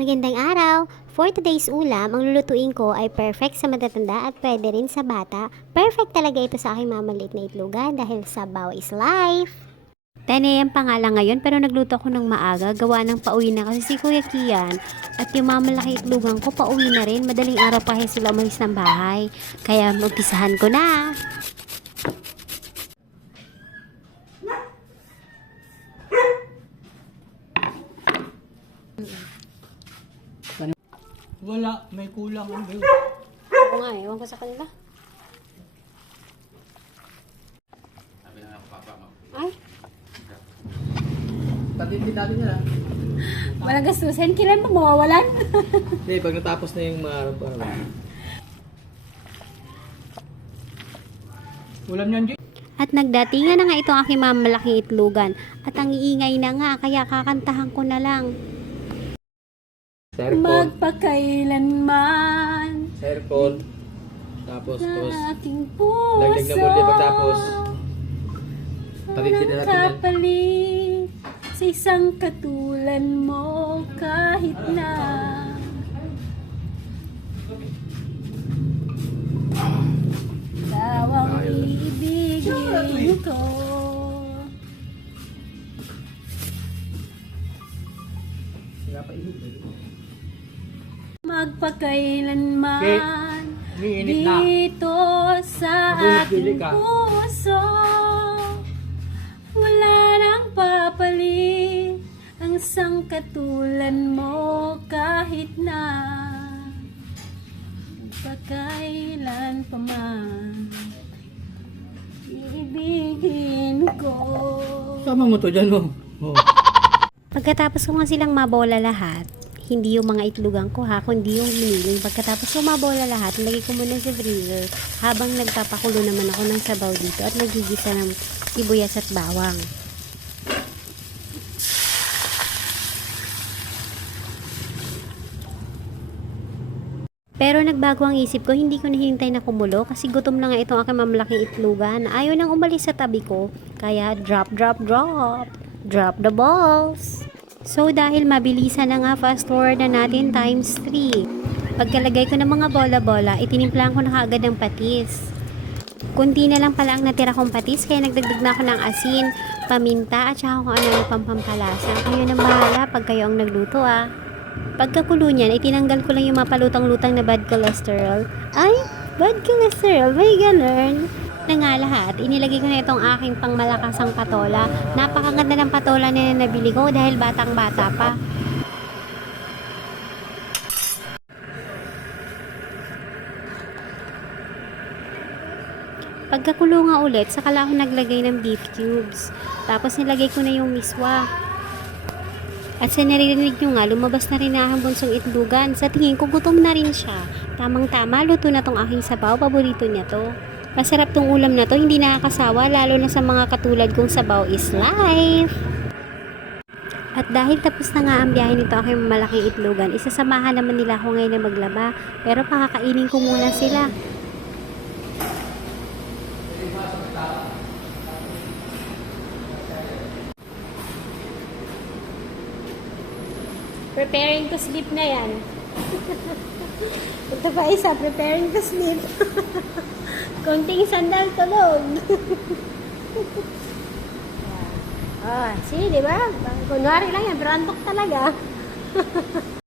Magandang araw! For today's ulam, ang lulutuin ko ay perfect sa matatanda at pwede rin sa bata. Perfect talaga ito sa aking mamaliit na itlogan dahil sabaw is life! 10 a.m. pa nga lang ngayon pero nagluto ako ng maaga. Gawa ng pauwi na kasi si Kuya Kian. At yung mamalaki itlogan ko pauwi na rin. Madaling araw pa sila umalis ng bahay. Kaya magpisahan ko na. Wala, may kulang ang babe. Oo nga, ewan ko sa kanila. Ay, Patindi natin yan ha. walang gastusin. Kailan pa mawawalan? Hindi, pag natapos na yung mga ulam niyan, Jay. At nagdatingan na nga itong aking mamalaking itlogan. At ang iingay na nga, kaya kakantahan ko na lang. Circle. Magpakailanman Circle. Tapos, sa aking puso lagdag na muli pagtapos. Patindi na natin yan. kapalit sa isang katulan mo kahit na tawang iibigin ko. Wala pa ihip. Magpakailanman Umiinit na. dito sa Bili aking ka. puso wala nang papalit ang sangkatulan mo kahit na pagkailan pa man iibigin ko. Sama mo to dyan, oh. Oh. Pagkatapos ko nga silang mabola lahat, hindi yung mga itlogan ko ha, kundi yung hiniling. Pagkatapos ko mabola lahat, lagay ko muna sa freezer habang nagpapakulo naman ako ng sabaw dito at nagigisa ng sibuyas at bawang. Pero nagbago ang isip ko, hindi ko nahintay na kumulo kasi gutom na nga itong aking mamalaking itlogan. Ayaw nang umalis sa tabi ko, kaya drop, drop, drop. Drop the balls. So dahil mabilisan na nga, fast forward na natin times 3. Pagkalagay ko ng mga bola-bola, itinimplahan ko na kaagad ng patis. Kunti na lang pala ang natira kong patis, kaya nagdagdag na ako ng asin, paminta, at saka kung ano pang pampalasa. Kayo nang bahala pag kayo ang nagluto ah. Pagkakulo niyan, itinanggal ko lang yung mapalutang-lutang na bad cholesterol. Ay, bad cholesterol, may ganun. Na nga lahat, inilagay ko na itong aking pangmalakasang patola. Napakaganda ng patola na nabili ko dahil batang-bata pa. Pagkakulo nga ulit, saka lang ako naglagay ng beef cubes. Tapos nilagay ko na yung miswa. At sa naririnig nyo nga, lumabas na rin na ang bunsong itlogan. Sa tingin ko, gutom na rin siya. Tamang-tama, luto na tong aking sabaw. Paborito niya to. Masarap tong ulam na to, hindi nakakasawa, lalo na sa mga katulad kong sabaw is life. At dahil tapos na nga ang biyahe nito aking malaking itlogan, isasamahan naman nila ako ngayon na maglaba. Pero pakakainin ko muna sila. Preparing to sleep na yan. Ito pa isa, preparing to sleep. Konting sandal tulog. Ah, see, di ba? Kunwari lang yan, pero antok talaga.